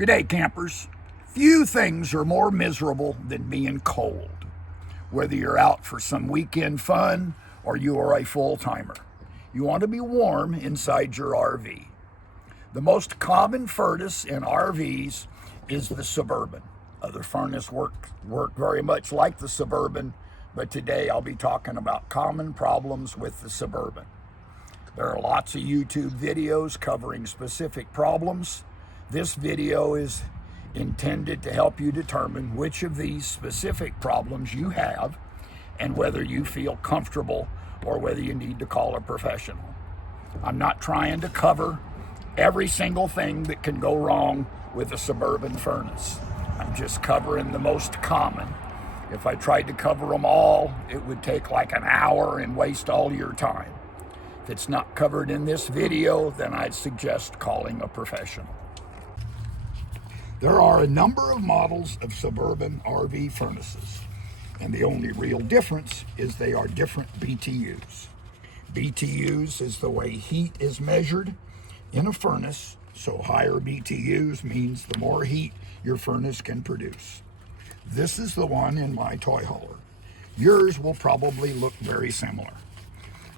Good day, campers. Few things are more miserable than being cold, whether you're out for some weekend fun or you are a full-timer. You want to be warm inside your RV. The most common furnace in RVs is the Suburban. Other furnaces work very much like the Suburban, but today I'll be talking about common problems with the Suburban. There are lots of YouTube videos covering specific problems. This video is intended to help you determine which of these specific problems you have and whether you feel comfortable or whether you need to call a professional. I'm not trying to cover every single thing that can go wrong with a Suburban furnace. I'm just covering the most common. If I tried to cover them all, it would take like an hour and waste all your time. If it's not covered in this video, then I'd suggest calling a professional. There are a number of models of Suburban RV furnaces, and the only real difference is they are different BTUs. BTUs is the way heat is measured in a furnace, so higher BTUs means the more heat your furnace can produce. This is the one in my toy hauler. Yours will probably look very similar.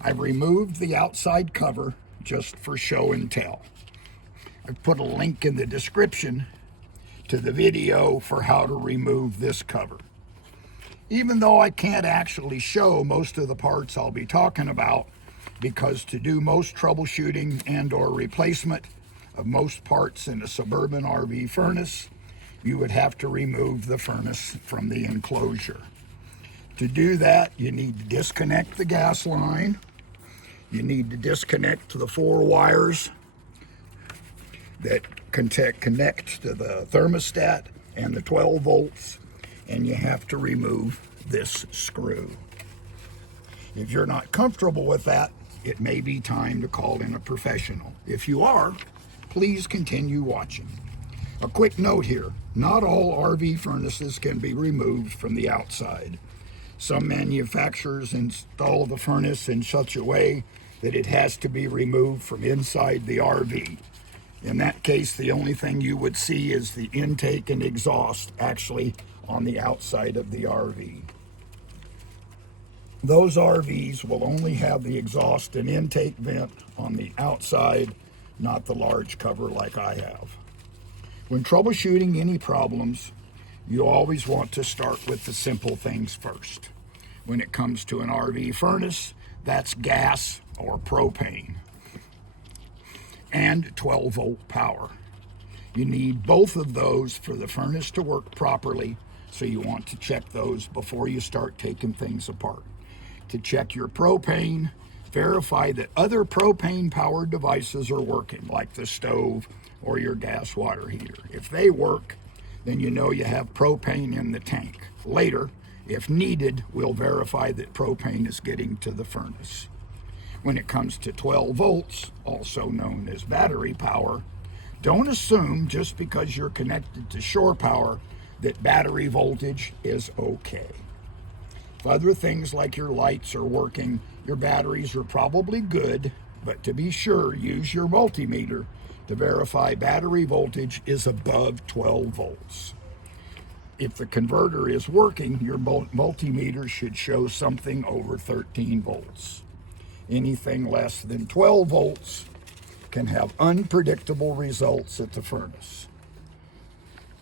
I've removed the outside cover just for show and tell. I've put a link in the description to the video for how to remove this cover. Even though I can't actually show most of the parts I'll be talking about, because to do most troubleshooting and or replacement of most parts in a Suburban RV furnace, you would have to remove the furnace from the enclosure. To do that, you need to disconnect the gas line. You need to disconnect the 4 wires that connect to the thermostat and the 12 volts, and you have to remove this screw. If you're not comfortable with that, it may be time to call in a professional. If you are, please continue watching. A quick note here, not all RV furnaces can be removed from the outside. Some manufacturers install the furnace in such a way that it has to be removed from inside the RV. In that case, the only thing you would see is the intake and exhaust actually on the outside of the RV. Those RVs will only have the exhaust and intake vent on the outside, not the large cover like I have. When troubleshooting any problems, you always want to start with the simple things first. When it comes to an RV furnace, that's gas or propane and 12 volt power. You need both of those for the furnace to work properly, so you want to check those before you start taking things apart. To check your propane, verify that other propane powered devices are working, like the stove or your gas water heater. If they work, then you know you have propane in the tank. Later, if needed, we'll verify that propane is getting to the furnace. When it comes to 12 volts, also known as battery power, don't assume just because you're connected to shore power that battery voltage is okay. If other things like your lights are working, your batteries are probably good, but to be sure, use your multimeter to verify battery voltage is above 12 volts. If the converter is working, your multimeter should show something over 13 volts. Anything less than 12 volts can have unpredictable results at the furnace.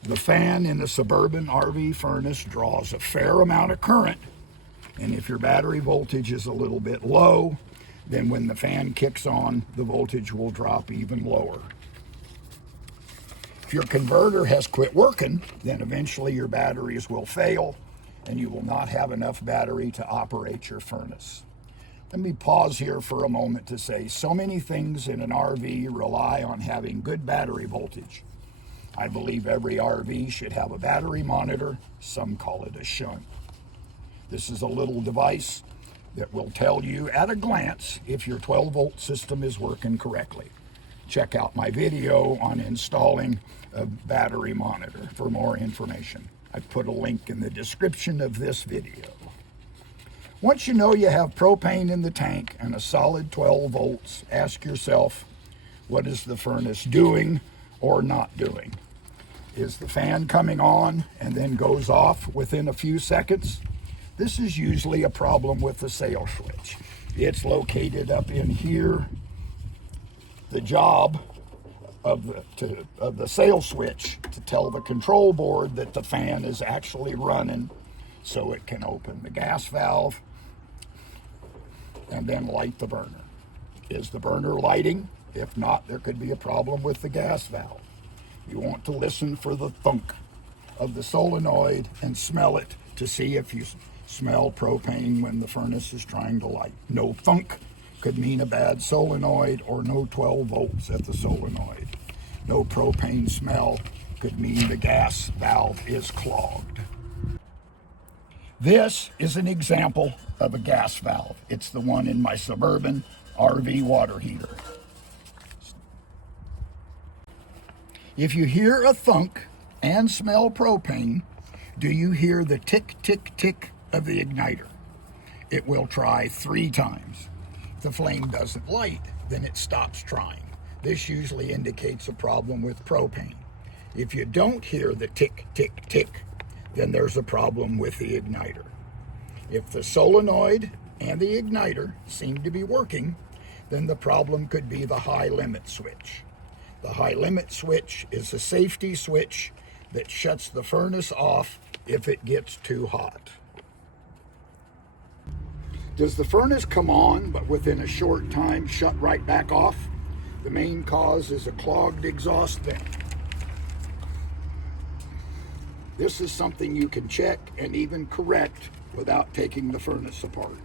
The fan in the Suburban RV furnace draws a fair amount of current, and if your battery voltage is a little bit low, then when the fan kicks on, the voltage will drop even lower. If your converter has quit working, then eventually your batteries will fail and you will not have enough battery to operate your furnace. Let me pause here for a moment to say so many things in an RV rely on having good battery voltage. I believe every RV should have a battery monitor. Some call it a shunt. This is a little device that will tell you at a glance if your 12 volt system is working correctly. Check out my video on installing a battery monitor for more information. I put a link in the description of this video. Once you know you have propane in the tank and a solid 12 volts, ask yourself, what is the furnace doing or not doing? Is the fan coming on and then goes off within a few seconds? This is usually a problem with the sail switch. It's located up in here. The job of the sail switch to tell the control board that the fan is actually running so it can open the gas valve and then light the burner. Is the burner lighting? If not, there could be a problem with the gas valve. You want to listen for the thunk of the solenoid and smell it to see if you smell propane when the furnace is trying to light. No thunk could mean a bad solenoid or no 12 volts at the solenoid. No propane smell could mean the gas valve is clogged. This is an example of a gas valve. It's the one in my Suburban RV water heater. If you hear a thunk and smell propane, do you hear the tick, tick, tick of the igniter? It will try 3 times. If the flame doesn't light, then it stops trying. This usually indicates a problem with propane. If you don't hear the tick, tick, tick, then there's a problem with the igniter. If the solenoid and the igniter seem to be working, then the problem could be the high limit switch. The high limit switch is a safety switch that shuts the furnace off if it gets too hot. Does the furnace come on but within a short time shut right back off? The main cause is a clogged exhaust vent. This is something you can check and even correct without taking the furnace apart.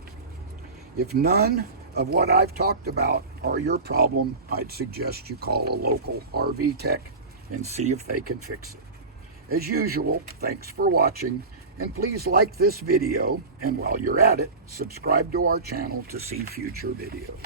If none of what I've talked about are your problem, I'd suggest you call a local RV tech and see if they can fix it. As usual, thanks for watching, and please like this video, and while you're at it, subscribe to our channel to see future videos.